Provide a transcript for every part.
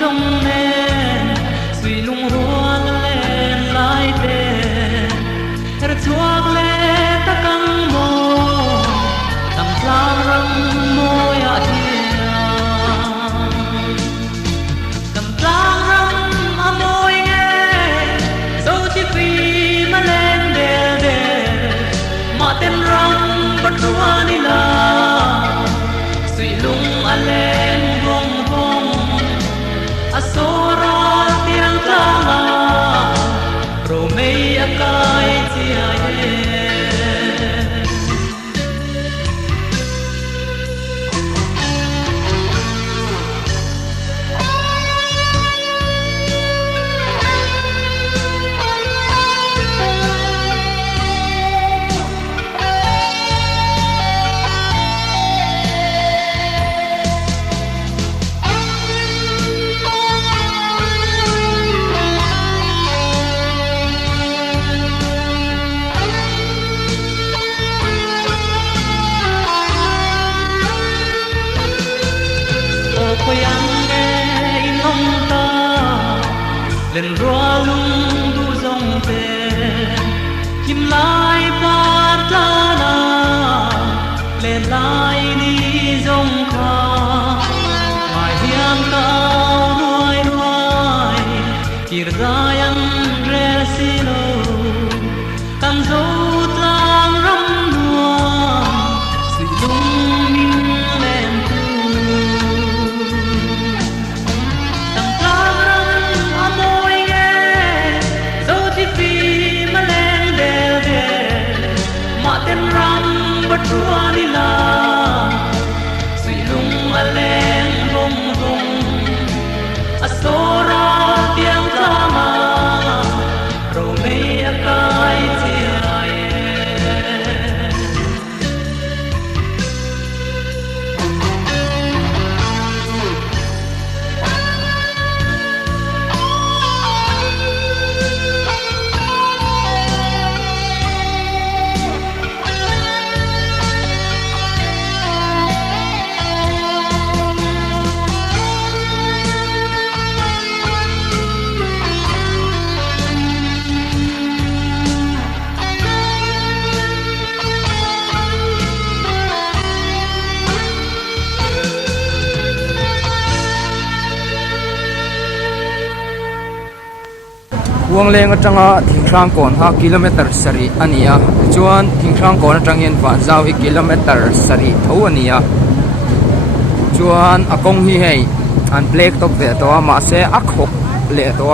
dòng nên suy lung ruộng lên lại tên her chuak le ta căng mô tầm lang răng môi à hiền tầm lang răng à môi nghe dấu chi phi mà lên đè đè mà tên răng bắt đua đi la suy lung à lên vong vong à số ra tiếng ta mà rồi mấy à cái chi ai lên rua lung du dòng về kim lai bát la na lên lai đi dòng kha mai hiang cao nuôi nuôi kir dayan resilo tam dấu tlang ram nuông suy lung min lên Rua đi la suy lung a lên vong vong a số ra tiếng ta mà rồi mấy a cái chia Huang leng atanga thingthang kon ha kilometer sari ania chuan thingthang kon atangin van zau hi kilometer sari tho ania chuan akong hi hei an black top ve to ma se akhok le to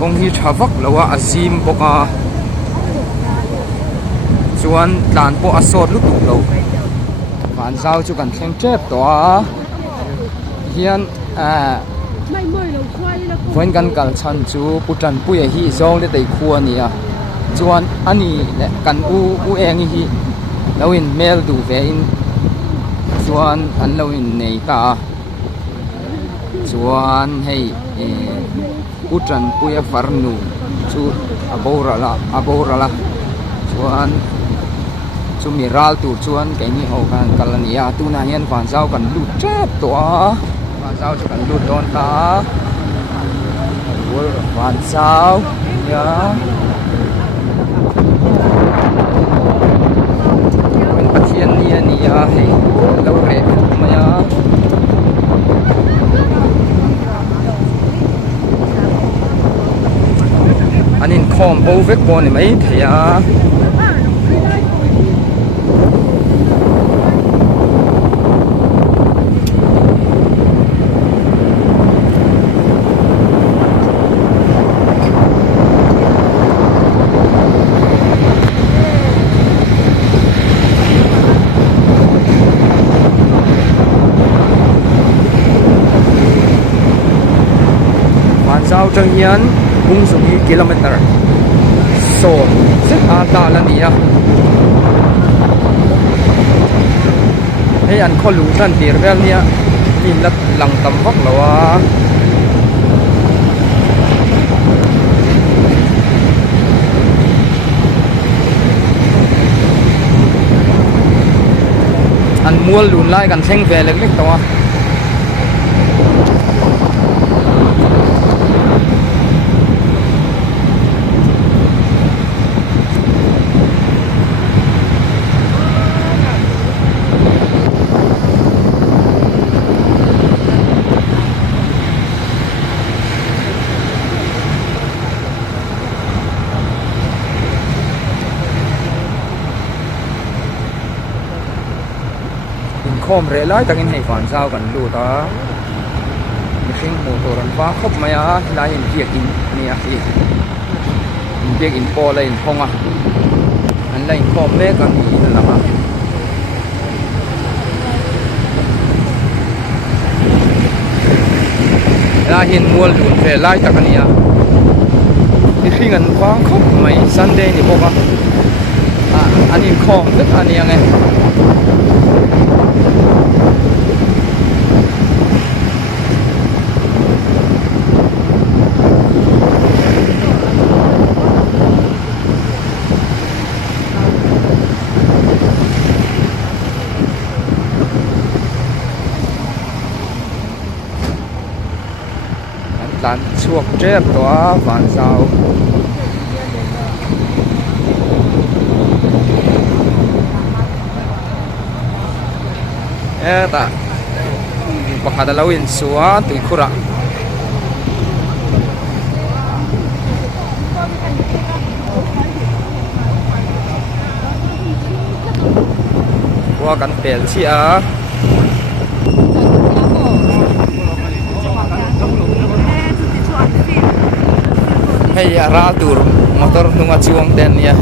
kong hi thawak lawa azim boka chuan tlan po asot lu tu lo van zau chu kan thleng chep to hian when kan kal chan chu putan puya hi zong le tei khu ania chuan ani le kan u eng hi loin mel du ve in chuan an loin nei ta chuan hei putan puya farnu chu aborala chuan chu miral tu chuan cái ni ho kan kalania tu na hian van zau kan lu chep to van zau chu kan lu don ta van sao ya mình bắt hiện ni ya hay lâu rẻ mà ya anh in combo vết con này mấy thì à sau trong hiến cũng dùng km so rất an ta là nia hay anh khó lũ thân tiền vel nia nhìn lật lằng tầm vóc là anh mua lùn lại gần thanh về lực lít to khom re lai takin hei fan zau kan lu ta mihring hmuh tur an va khop mai a lai in biakin ania hi biakin pawl a in hawng a an la in khawm mek a ni a lang a la hin mual lun ve lai tak ania mihring an va khop mai Sunday ni boka an in khawm vek ania nge tàn chuộc trép tỏa vạn rào ta pakhat alo in suwa tui khura wa kan pel chi a hey ra tur motor nunga chuang ten ya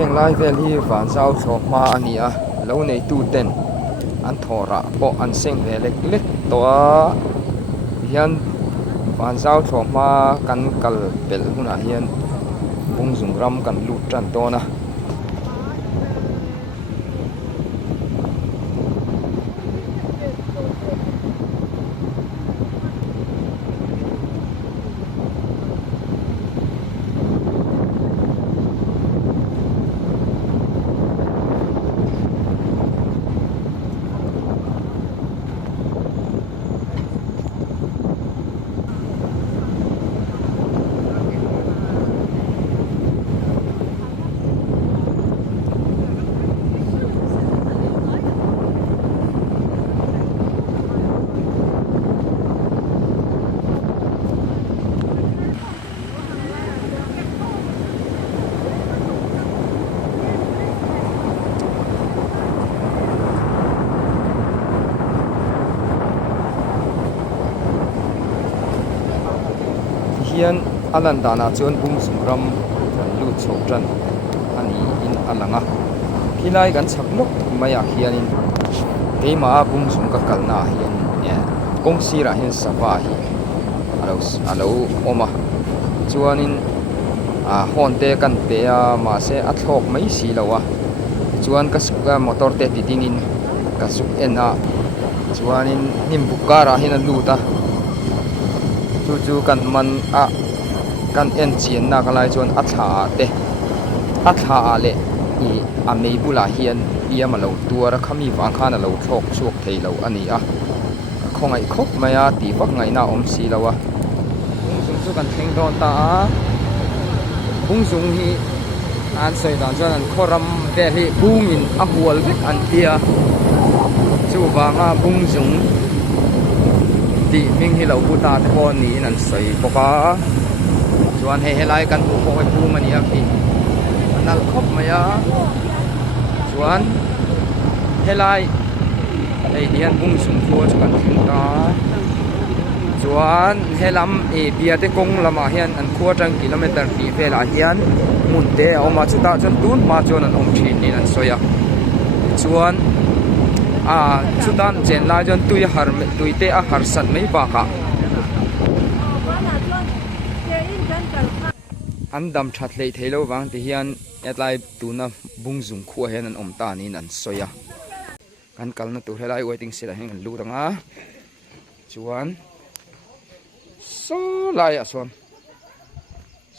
heng lai vel hi van zau thawk hma ani a lo nei tu ten an thawra pawh an seng ve lek lek tawh a hian van zau thawk hma kan kal pel hunah hian bung zungram kan lut tan tawn a hian alan dana chuan bung zungram kan lut chhawp tan ani in alanga khilai kan chhak lok maya hianin cái mà bung súng các cẩn na hiền công si ra hiền sapa hi alo oma chuanin hon te kan pe ma se a thlok mai si lawa chuan ka motor te ti dingin ka suk ena chuanin nim bukara hin an luta chu kan man kan en chien na kalai chuan a thla le i a mei bula hian pia ma lo tura khami wang khana lo thlok chuak thei lo ani a khongai khop maya ti vak ngai na om si lawa bung sung chu kan theng don ta bung sung hi an soi dan chuan an khoram ve hi bungin a hual vek an tia chu wanga bung sung ti ming hi lo buta te pon ni an soi boka chuan he helai kan hu ko pu mani a khi anal khop maya chuan helai ei hian bung sung thua chu kan thing ta chuan helam bia te kong lama hian an khua tang kilometer fi vela hian mun te oma chuta chon tun ma chon an om thin ni an soya chuan chudan chen la jon tuite a har sat mai ba ka an dam that lei thelo wang te hian etlai tuna bungjung khu hian an om ta ni an soya kan kalna tu helai waiting sila hen lu ranga chuan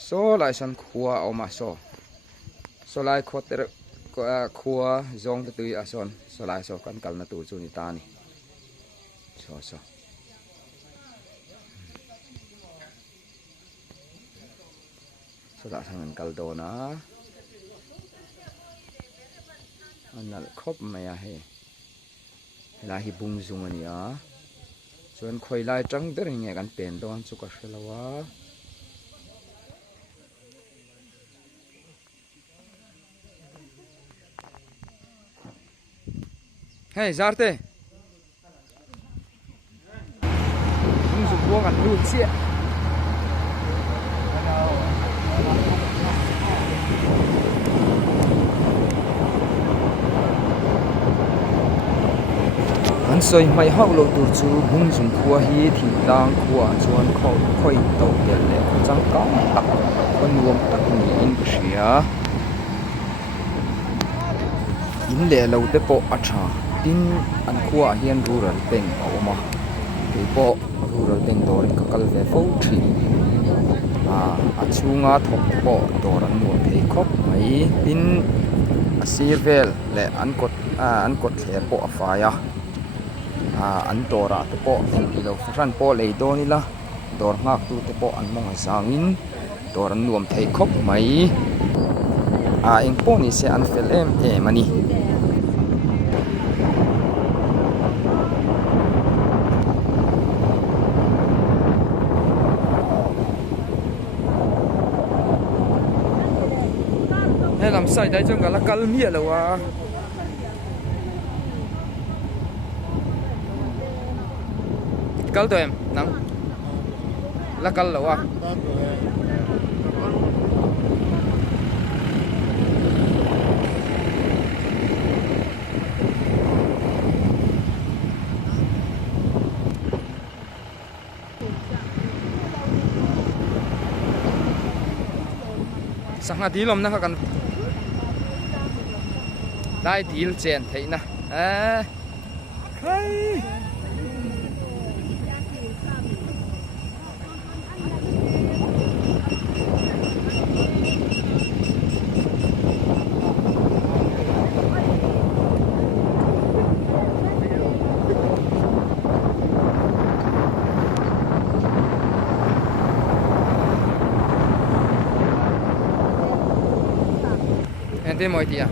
so lai son khua oma so lai khoter khua zong te tui ason so lai so kan kalna tu chu ni ta ni so da thang kal do na anal khop maya he la hi bung zung ania chuan khoi lai tang der nge kan pen don chu ka hrelawa hey zarte bung zung buang an lu chia an soi mai hau lo tur chu bung zum khua hi thi tang khua chuan khoi to tel le chang ka tak kon nuam tak ni in bria in le lo te po a tha tin an khua hian rural bank a oma ke po rural bank dor ka kal ve fo thi a chunga thok po dor an nuam thei khop mai tin a sirvel le an kot the po a faya an tora te po ilo fran po le do ni la dor ngak tu te po an mong zangin dor an nuam thei khop mai eng po ni se an fel mani helam sai dai jong la kal mi lo wa kal to em nang la kal lo wa sanga dilom na kan dai dil chen theina khai ente moi tia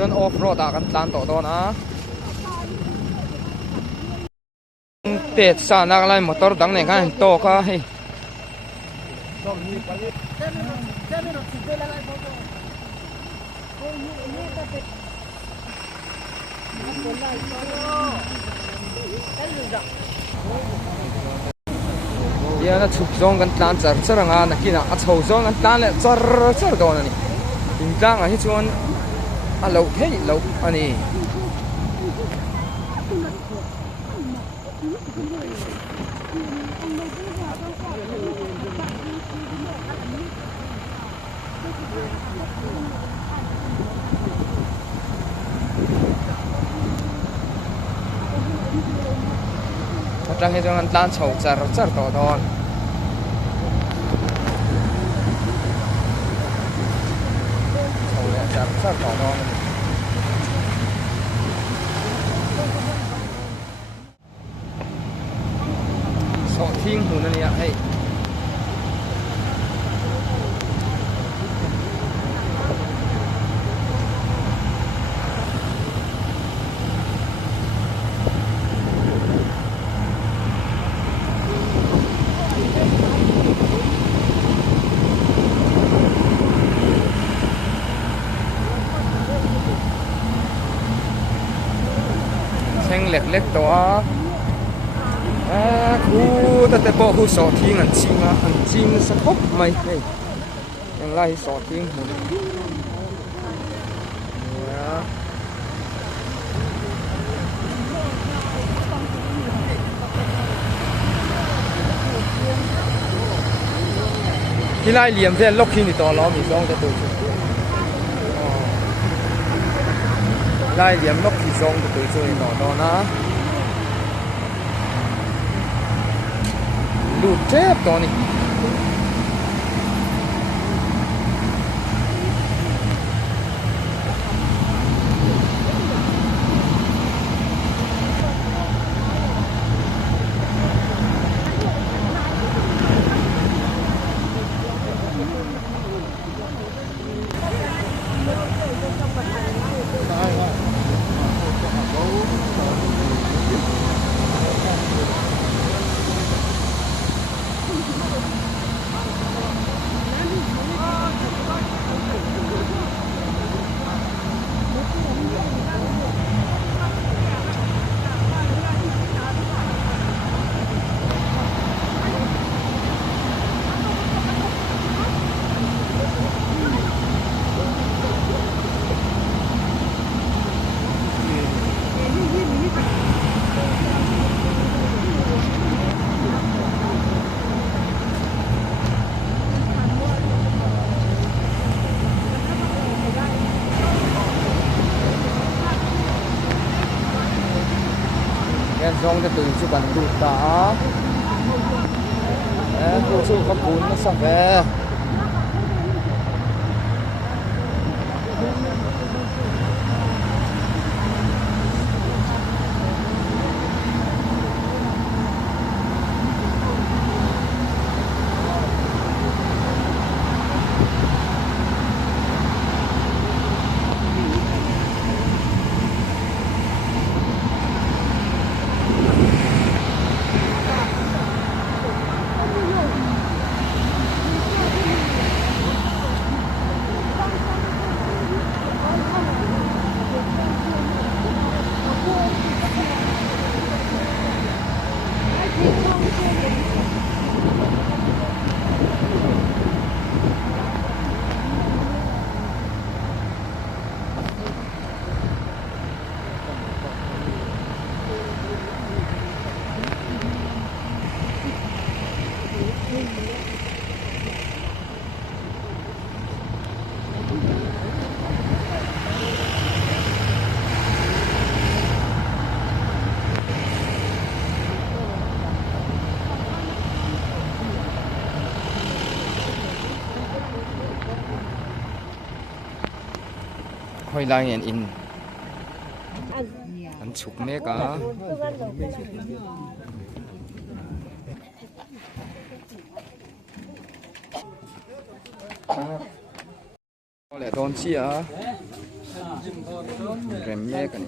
chuan off road a kan tlan to dawn a te sa nak lai motor dang ne kan to ka hei ya na chuk zong kan tlan char charanga na kina a chho zong kan tlan le char char dawn ani ting tlang a hi chuan a lo thei lo ani trang hay trong tan chầu char char to don chầu le char char to don so thing hu na ni a hey leg to a khu ta te po khu so thing an chim sa khop mai hey yang lai so thing hu ya hilai liam ve lok hi ni to lo mi song ta tu lai liam lok hi song ta tu chu ni no do na lu tep to ni zong ta tu chu ban tu ta tu chu ka pun na sa ve hoi lai in an chuk me ka le don chi a เรมเย่กัน